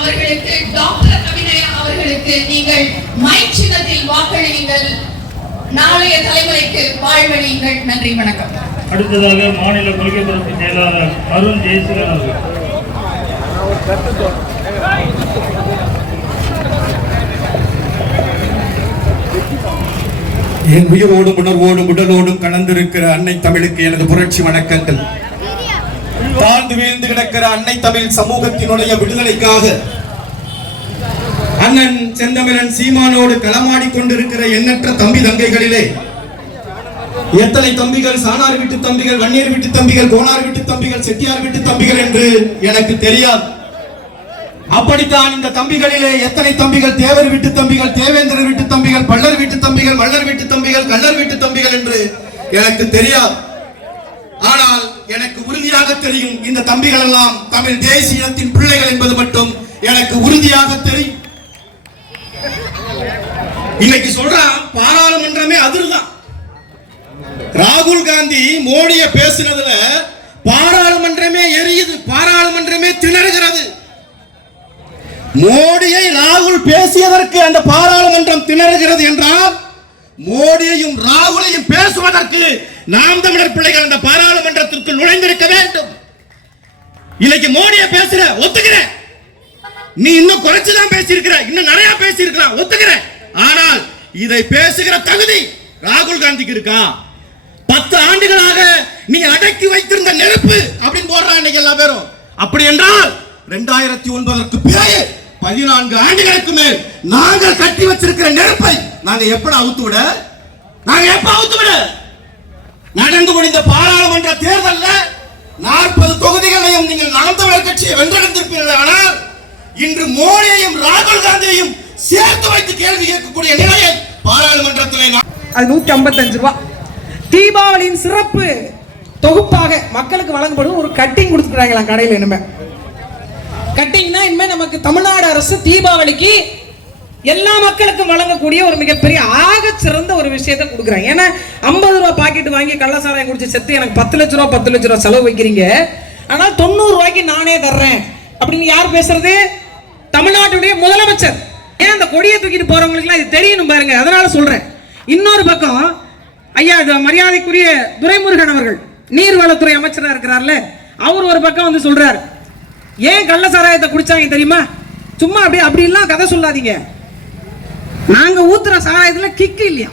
அவர்களுக்கு, டாக்டர் அபிநயா அவர்களுக்கு நீங்கள் மைக் சின்னத்தில் வாக்களியுங்கள். நாளைய தலைமுறைக்கு வாழ்வழியுங்கள். நன்றி, வணக்கம். அடுத்ததாக மாநில கொள்கை பரப்பு செயலாளர் அருண் ஜெயசீலன் அவர்கள். என் உயிரோடும் உணர்வோடும் உடலோடும் கலந்திருக்கிற அன்னை தமிழுக்கு எனது புரட்சி வணக்கங்கள். தாழ்ந்து வீழ்ந்து கிடக்கிற அன்னை தமிழ் சமூகத்தினுடைய விடுதலைக்காக அண்ணன் செந்தமிழன் சீமானோடு களமாடி கொண்டிருக்கிற எண்ணற்ற தம்பி தங்கைகளிலே எத்தனை தம்பிகள் சாணார் வீட்டு தம்பிகள், வன்னியர் வீட்டு தம்பிகள், கோனார் வீட்டு தம்பிகள், செட்டியார் வீட்டு தம்பிகள் என்று எனக்கு தெரியாது. அப்படித்தான் இந்த தம்பிகளிலே எத்தனை தம்பிகள் தேவர் வீட்டு தம்பிகள், தேவேந்திரர் வீட்டு தம்பிகள், பள்ளர் வீட்டு தம்பிகள், மல்லர் வீட்டு தம்பிகள், கள்ளர் வீட்டு தம்பிகள் என்று எனக்கு தெரியாது. ஆனால் எனக்கு உறுதியாக தெரியும், இந்த தம்பிகள் எல்லாம் தமிழ் தேசிய இனத்தின் பிள்ளைகள் என்பது மட்டும் எனக்கு உறுதியாக தெரியும். இன்னைக்கு சொல்றான் பாராளுமன்றமே அதிர்தான். ராகுல் காந்தி மோடியை பேசினதுல பாராளுமன்றமே எரியுது, பாராளுமன்றமே திணறுகிறது. மோடியை ராகுல் பேசியதற்கு அந்த பாராளுமன்றம் திணறுகிறது என்றால் மோடியையும் ராகுலையும் பேசுவதற்கு நாம் தமிழர் பிள்ளைகள் அந்த பாராளுமன்றத்திற்கு நுழைந்திருக்க வேண்டும். இன்னைக்கு மோடியை பேசுற ஒத்துக்கிறேன், நீ இன்னும் குறைச்சுதான் பேசியிருக்கிற, இன்னும் நிறைய பேசியிருக்கலாம் ஒத்துக்கிறேன். ஆனால் இதை பேசுகிற தகுதி ராகுல் காந்திக்கு இருக்கா? 10 ஆண்டுகளாக நீ அடக்கி வைத்திருந்த நெருப்பு அப்படின்னு போடுறான் இன்னைக்கு எல்லா பேரும். அப்படி என்றால் 2009க்கு பிறகு 14 ஆண்டுகளுக்கு மேல் நாங்கள் கட்டி வச்சிருக்கிற நெருப்பை நாங்க எப்ப அவுத்து விட? நடந்து முடிந்த பாராளுமன்ற தேர்தலில் 40 தொகுதிகளையும் நீங்கள் நாம் தமிழர் கட்சியை வென்றெடுத்திருப்பீர்கள். ஆனால் இன்று மோடியையும் ராகுல் காந்தியையும் சேர்த்து வைத்து கேள்வி கேட்கக்கூடிய நிலையை பாராளுமன்றத்தில் அது 155 ரூபாய் தீபாவளியின் சிறப்பு தொகுப்பாக மக்களுக்கு வழங்கப்படும் ஒரு கட்டிங் கொடுத்துக்கிறாங்களா கடையில். இனிமே கட்டிங்னா இனிமே நமக்கு தமிழ்நாடு அரசு தீபாவளிக்கு எல்லா மக்களுக்கும் வழங்கக்கூடிய ஒரு மிகப்பெரிய ஆக சிறந்த ஒரு விஷயத்தை கொடுக்குறாங்க. ஏன்னா 50 ரூபாய் பாக்கெட் வாங்கி கள்ளசாராயம் குடிச்சு செத்து எனக்கு 10 லட்ச ரூபா செலவு வைக்கிறீங்க, ஆனால் 90 ரூபாய்க்கு நானே தர்றேன் அப்படின்னு யார் பேசுறது? தமிழ்நாட்டுடைய முதலமைச்சர். ஏன் அந்த கொடியை தூக்கிட்டு போறவங்களுக்குலாம் இது தெரியணும் பாருங்க. அதனால சொல்றேன். இன்னொரு பக்கம் ஐயா மரியாதைக்குரிய துரைமுருகன் அவர்கள் நீர்வளத்துறை அமைச்சராக இருக்கிறார்ல, அவர் ஒரு பக்கம் வந்து சொல்றார், ஏன் கள்ள சாராயத்தை குடிச்சாங்க தெரியுமா? சும்மா அப்படிலாம் கதை சொல்லாதீங்க. நாங்க ஊத்துற சாராயத்துல கிக்கு இல்லையா,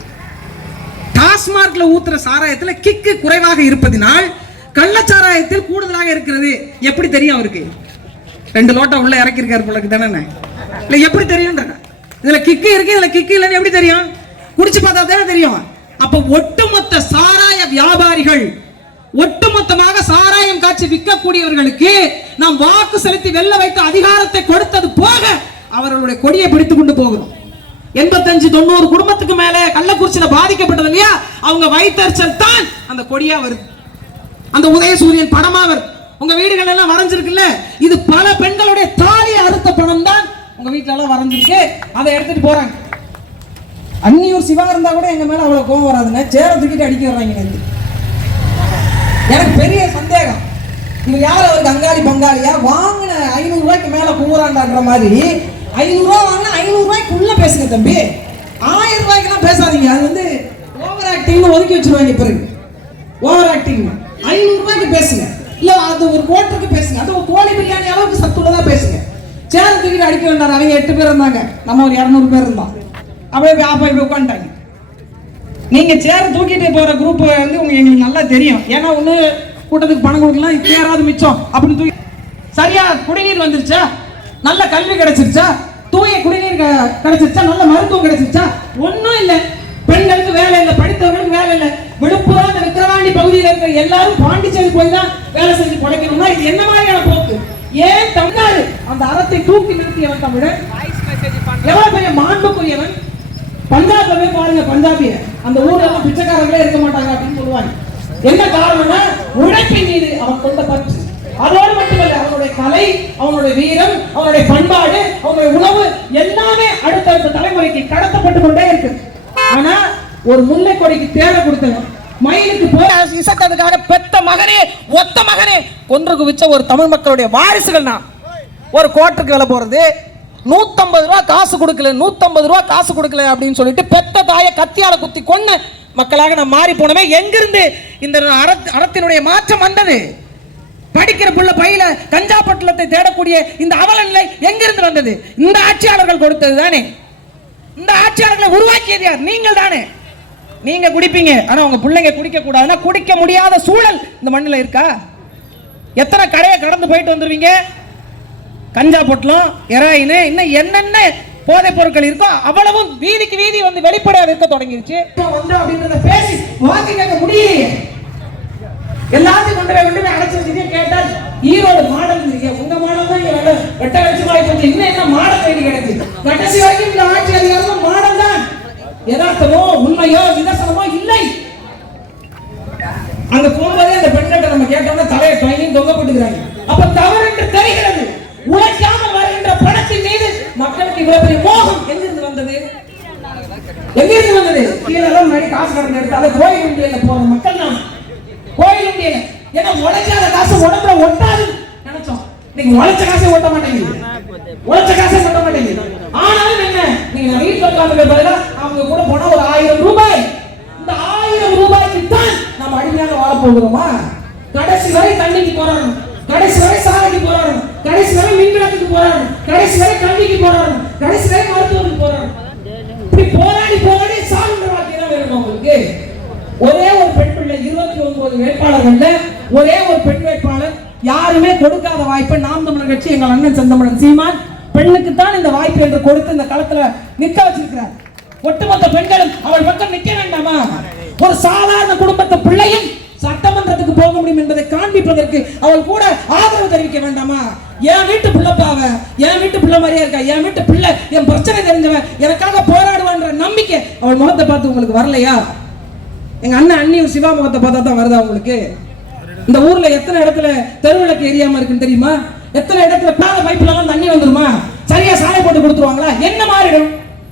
டாஸ்மார்க்ல ஊத்துற சாராயத்துல கிக்கு குறைவாக இருப்பதினால் கள்ளச்சாராயத்தில் கூடுதலாக இருக்கிறது. எப்படி தெரியும் அவருக்கு? 2 லோட்டா உள்ள இறக்கி இருக்காரு போல தானே. இல்ல எப்படி தெரியும்? இதுல கிக்கு இருக்கு, இதுல கிக்கு இல்லைன்னு எப்படி தெரியும்? குடிச்சு பார்த்தா தானே தெரியும். அப்ப ஒட்டுமொத்த சாராய வியாபாரிகள், ஒட்டுமொத்தமாக சாராயம் காட்சி விற்கக்கூடியவர்களுக்கு நாம் வாக்கு செலுத்தி வெல்ல வைத்த அதிகாரத்தை கொடுத்தது போக அவர்களுடைய கொடியை பிடித்துக் கொண்டு போகிறோம். 85-90 குடும்பத்துக்கு மேல கள்ளக்குறிச்சியில பாதிக்கப்பட்டது இல்லையா, அவங்க வயிற்றுச்சல் தான் அந்த கொடியா வருது, அந்த உதயசூரியன் படமா வருது. உங்க வீடுகள் எல்லாம் வரைஞ்சிருக்குல்ல, இது பல பெண்களுடைய தாலியை அறுத்த படம் தான் உங்க வீட்டுல எல்லாம் வரைஞ்சிருக்கு. அதை எடுத்துட்டு போறாங்க. அன்னியூர் சிவா இருந்தா கூட எங்க மேல அவ்வளவு கோவம் வராதுங்க, சேர தூக்கிட்டு அடிக்க வர்றாங்க. எனக்கு பெரிய சந்தேகம், இவர் யார்? அவருக்கு அங்காளி பங்காளியா? வாங்கின 500 ரூபாய்க்கு மேல கூறாண்டான்ற மாதிரி 500 ரூபாய் வாங்கினா 500 ரூபாய்க்குள்ள பேசுங்க தம்பி, 1000 ரூபாய்க்குலாம் பேசாதீங்க. அது வந்து ஓவர் ஆக்டிங்னு ஒதுக்கி வச்சிருவாங்க. பிறகு ஓவர் ஆக்டிங் 500 ரூபாய்க்கு பேசுங்க, இல்ல அது ஒரு கோட்டருக்கு பேசுங்க, அது ஒரு கோழி பிரியாணி அளவுக்கு சத்துள்ளதா பேசுங்க. சேர தூக்கிட்டு அடிக்க வேண்டாம். அவங்க 8 பேர் இருந்தாங்க, நம்ம ஒரு 200 பேர் இருந்தோம். அப்படியே உட்காந்துட்டாங்க. நீங்க சேர தூக்கிட்டு போற குரூப் வந்து எங்களுக்கு நல்லா தெரியும். ஏன்னா ஒண்ணு கூட்டத்துக்கு பணம் கொடுக்கலாம், இப்ப யாராவது மிச்சம் அப்படின்னு தூக்கி. சரியா குடிநீர் வந்துருச்சா? நல்ல கல்வி கிடைச்சிருச்சா? தூய குடிநீர் கிடைச்சிருச்சா? நல்ல மருத்துவம் கிடைச்சிருச்சா? ஒன்னும் இல்ல. பெண்களுக்கு வேலை இல்லை, படித்தவர்களுக்கு வேலை இல்லை. விழுப்புரம் விக்கிரவாண்டி பகுதியில் இருக்கிற எல்லாரும் பாண்டிச்சேரி போய் தான் வேலை செஞ்சு படைக்கணும்னா இது என்ன மாதிரியான போக்கு? ஏன் தமிழ்நாடு அந்த அறத்தை தூக்கி நிறுத்தியவன் தமிழன் எவ்வளவு பெரிய மாண்புக்குரியவன். பஞ்சாப்ல போய் பாருங்க, பஞ்சாபிய அந்த ஊர்ல எல்லாம் பிச்சைக்காரங்களே இருக்க மாட்டாங்க அப்படின்னு சொல்லுவாங்க. என்ன காரணம்னா உழைப்பின் மீது அவன் கொண்ட பற்று. அதோடு மட்டுமல்ல, அவனுடைய கலை, அவனுடைய வீரம், அவனுடைய பண்பாடு, அவனுடைய உணவு எல்லாமே அடுத்தடுத்த தலைமுறைக்கு கடத்தப்பட்டு கொண்டே இருக்கு. ஆனா ஒரு முல்லை கொடிக்கு தேவை கொடுத்தவன், மயிலுக்கு போய் இசைத்ததுக்காக பெத்த மகனே, ஒத்த மகனே கொன்று குவிச்ச ஒரு தமிழ் மக்களுடைய வாரிசுகள் நான். ஒரு கோட்டுக்கு விலை போறது, 150 ரூபா காசு கொடுக்கல, 150 ரூபா காசு கொடுக்கல அப்படின்னு சொல்லிட்டு பெத்த தாயை கத்தியால குத்தி கொன்னு மக்களாக நம்ம மாறி போனவே எங்கிருந்து இந்த அறத்தினுடைய மாற்றம் வந்தது? படிக்கிற புள்ள பையில கஞ்சா பட்டலத்தை தேடக்கூடிய இந்த அவல நிலை எங்கிருந்து வந்தது? இந்த ஆட்சியாளர்கள் கொடுத்தது தானே. இந்த ஆட்சியாளர்களை உருவாக்கியது யார்? நீங்கள் தானே. நீங்க குடிப்பீங்க, ஆனா உங்க பிள்ளைங்க குடிக்க கூடாதுன்னா குடிக்க முடியாத சூழல் இந்த மண்ணில் இருக்கா? எத்தனை கடையை கடந்து போயிட்டு வந்துருவீங்க? கஞ்சா பொட்டலம், ஹெராயின், இன்னும் என்னென்ன போதைப் பொருட்கள் இருக்கோ அவ்வளவும் வீதிக்கு வீதி வந்து வெளிப்படையாக இருக்க தொடங்கிருச்சு. அப்படின்றத பேசி வாங்கி கேட்க முடியலையே. எல்லாத்தையும் கொண்டு போய் அடைச்சு வச்சுட்டு கேட்டா ஈரோடு மாடல் இருக்கு, உங்க மாடல் தான் இங்க வெட்ட வச்சு வாய்ப்பு, இன்னும் என்ன மாடல் தேடி கிடைக்குது. கடைசி வரைக்கும் இந்த ஆட்சி அதிகாரமும் மாடல் தான். யதார்த்தமோ உண்மையோ நிதர்சனமோ இல்லை. அங்க போகும்போதே அந்த பெண்கிட்ட நம்ம கேட்டோம்னா தலையை டொய்யும் தொங்கப்பட்டுக்கிறாங்க. அப்ப தவறு என்று தெரிகிறது. உழைக்காமல் வருகின்ற பணத்தின் மீது மக்களுக்கு இவ்வளவு பெரிய மோகம் எங்கிருந்து வந்தது? எங்கிருந்து வந்தது? கீழெல்லாம் முன்னாடி காசு கடன் எடுத்து அதை கோயில் உண்டியல போற மக்கள் தான். கோயில் உண்டியல ஏன்னா உழைக்காத காசு உடம்புல ஒட்டாது நினைச்சோம். நீங்க உழைச்ச காசை ஓட்ட மாட்டேங்குது, உழைச்ச காசை ஓட்ட மாட்டேங்குது. ஆனாலும் என்ன, நீங்க வீட்டுல உட்கார்ந்து பதிலா அவங்க கூட போனா ஒரு 1000 ரூபாய், இந்த 1000 ரூபாய்க்கு தான் நம்ம அடிமையாக வாழ போகிறோமா? கடைசி வரை தண்ணிக்கு போறாங்க, கடைசி வரை சாலைக்கு போறாங்க, கடைசி வரை மின்விளக்குக்கு போறாங்க, கடைசி வரை கல்விக்கு போறாங்க, கடைசி வரை மருத்துவத்துக்கு போறாங்க. இப்படி போராடி போராடி சாகுன்ற வாழ்க்கை தான் வேணும் உங்களுக்கு. ஒரே ஒரு பெண் பிள்ளை 29 வேட்பாளர்கள்ல ஒரே ஒரு பெண் வேட்பாளர் யாருமே கொடுக்காத வாய்ப்பை நாம் தமிழர் கட்சி எங்கள் அண்ணன் செந்தமிழன் சீமான் பெண்ணுக்கு தான் இந்த வாய்ப்பு என்று கொடுத்து இந்த களத்துல நிற்க வச்சிருக்கிறார். ஒட்டுமொத்த பெண்களும் அவள் பக்கம் நிற்க வேண்டாமா? ஒரு சாதாரண குடும்பத்து பிள்ளையும் சட்டமன்றத்துக்கு போக முடியும் என்பதை காண்பிப்பதற்கு அவள் கூட ஆதரவு தெரிவிக்க வேண்டாமா? என் வீட்டு பிள்ளைப்பாவ, என் வீட்டு பிள்ளை மாதிரியா இருக்கா, என் வீட்டு பிள்ளை என் பிரச்சனை தெரிஞ்சவன் எனக்காக போராடுவான்ற நம்பிக்கை அவள் முகத்தை பார்த்து உங்களுக்கு வரலையா? எங்க அண்ணன் அண்ணியும் சிவா முகத்தை பார்த்தா தான் வருதா உங்களுக்கு? இந்த ஊர்ல எத்தனை இடத்துல தெருவிளக்கு எரியாம இருக்குன்னு தெரியுமா? எத்தனை இடத்துல பாத பைப்ல எல்லாம் தண்ணி வந்துருமா? சரியா சாலை போட்டு கொடுத்துருவாங்களா? என்ன மாறிடும்?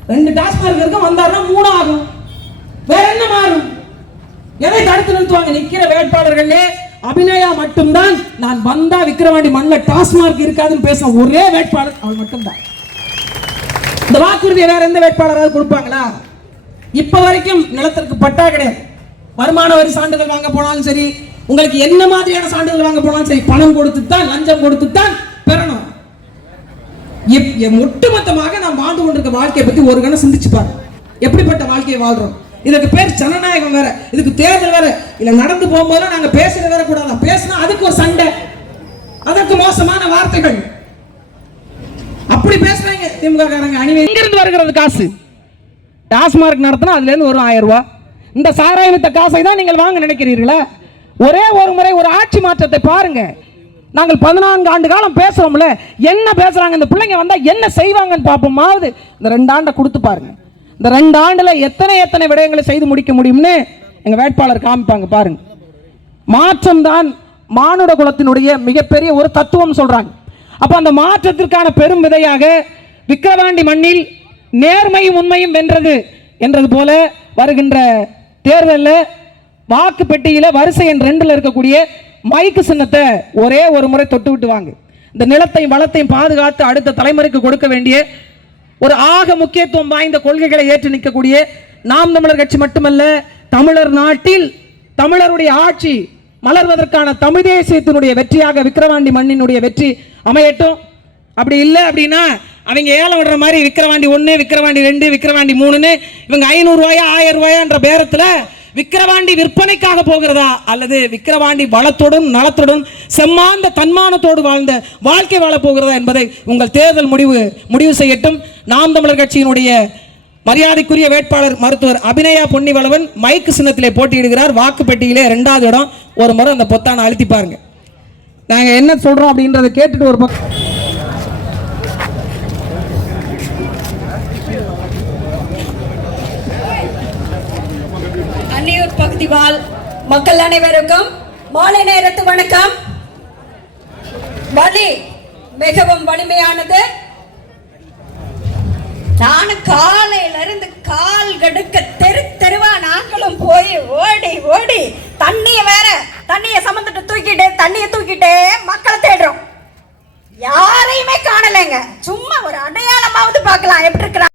2 டாஸ்மார்க் இருக்கும், வந்தாருன்னா 3 ஆகும். வேற என்ன மாறும்? எதை தடுத்து நிறுத்துவாங்க? நிக்கிற வேட்பாளர்களே அபிநயா மட்டும்தான் நான் வந்தா விக்கிரவாண்டி மண்ணில் டாஸ்மார்க் இருக்காதுன்னு பேச ஒரே வேட்பாளர் அவள் மட்டும்தான். இந்த வாக்குறுதியை வேற எந்த வேட்பாளராவது கொடுப்பாங்களா? இப்ப வரைக்கும் நிலத்திற்கு பட்டா கிடையாது. வருமான வரி சான்றிதழ் வாங்க போனாலும் சரி, உங்களுக்கு என்ன மாதிரியான சான்றிதழ் வாங்க போனாலும் சரி, பணம் கொடுத்துத்தான், லஞ்சம் கொடுத்துத்தான் பெறணும். ஒட்டுமொத்தமாக நாம் வாழ்ந்து கொண்டிருக்க வாழ்க்கையை பத்தி ஒரு கணம் சிந்திச்சு பாருங்க. எப்படிப்பட்ட வாழ்க்கையை வாழ்றோம்? இதுக்கு பேர் ஜனநாயகம் வேற, இதுக்கு தேர்தல் வேற. இல்ல நடந்து போகும்போது நாங்க பேசுறது வேற கூடாது, பேசினா அதுக்கு ஒரு சண்டை, அதற்கு மோசமான வார்த்தைகள். அப்படி பேசுறாங்க திமுக காரங்க. அணிவே எங்கிருந்து வருகிறது காசு? டாஸ்மார்க் நடத்தினா அதுல இருந்து ஒரு 1000 ரூபாய். இந்த சாராய வித்த காசை தான் நீங்கள் வாங்க நினைக்கிறீர்களா? ஒரே ஒரு முறை ஒரு ஆட்சி மாற்றத்தை பாருங்க. நாங்கள் 14 ஆண்டு காலம் பேசுறோம்ல, என்ன பேசுறாங்க இந்த பிள்ளைங்க வந்தா என்ன செய்வாங்கன்னு பார்ப்போமாவது. இந்த 2 ஆண்டை கொடுத்து பாருங்க. இந்த 2 ஆண்டுல எத்தனை விடயங்களை செய்து முடிக்க முடியும்னு எங்க வேட்பாளர் காமிப்பாங்க பாருங்க. மாற்றம் தான் மானுட குலத்தினுடைய மிகப்பெரிய ஒரு தத்துவம் சொல்றாங்க. அப்ப அந்த மாற்றத்திற்கான பெரும் விதையாக விக்கிரவாண்டி மண்ணில் நேர்மையும் உண்மையும் வென்றது என்றது போல வருகின்ற தேர்தலில் வாக்கு பெட்டியில வரிசை எண் 2ல் இருக்கக்கூடிய மைக்கு சின்னத்தை ஒரே ஒரு முறை தொட்டு விட்டு வாங்க. இந்த நிலத்தையும் வளத்தையும் பாதுகாத்து அடுத்த தலைமுறைக்கு கொடுக்க வேண்டிய ஒரு ஆக முக்கியத்துவம் வாய்ந்த கொள்கைகளை ஏற்று நிற்கக்கூடிய நாம் தமிழர் கட்சி மட்டுமல்ல, தமிழர் நாட்டில் தமிழருடைய ஆட்சி மலர்வதற்கான தமிழ் தேசியத்தினுடைய வெற்றியாக விக்கிரவாண்டி மண்ணினுடைய வெற்றி அமையட்டும். அப்படி இல்லை அப்படின்னா அவங்க ஏலம் விடுற மாதிரி விக்கிரவாண்டி 1, விக்கிரவாண்டி 2, விக்கிரவாண்டி 3ன்னு இவங்க 500 ரூபாயா 1000 ரூபாயான்ற பேரத்தில் விக்கிரவாண்டி விற்பனைக்காக போகிறதா அல்லது விக்கிரவாண்டி வளத்துடன் நலத்துடன் செம்மாந்த தன்மானத்தோடு வாழ்ந்த வாழ்க்கை வாழ போகிறதா என்பதை உங்கள் தேர்தல் முடிவு செய்யட்டும். நாம் தமிழர் கட்சியினுடைய மரியாதைக்குரிய வேட்பாளர் மருத்துவர் அபிநயா பொன்னிவளவன் மைக்கு சின்னத்திலே போட்டியிடுகிறார். வாக்குப்பெட்டியிலே 2வது இடம். ஒரு முறை அந்த பொத்தானை அழுத்தி பாருங்க. நாங்க என்ன சொல்றோம் அப்படின்றத கேட்டுட்டு ஒரு பக்கம் அன்னியூர் பகுதி வாழ் மக்கள் அனைவருக்கும் மாலை நேரத்து வணக்கம். வலி மிகவும் வலிமையானது. நானும் காலையில இருந்து கால் கடுக்க தெருவா நாங்களும் போய் ஓடி தண்ணிய சமந்துட்டு தூக்கிட்டே மக்களை தேடுறோம். யாரையுமே காணலைங்க. சும்மா ஒரு அடையாளமாவது பார்க்கலாம் எப்படி இருக்கிறாங்க.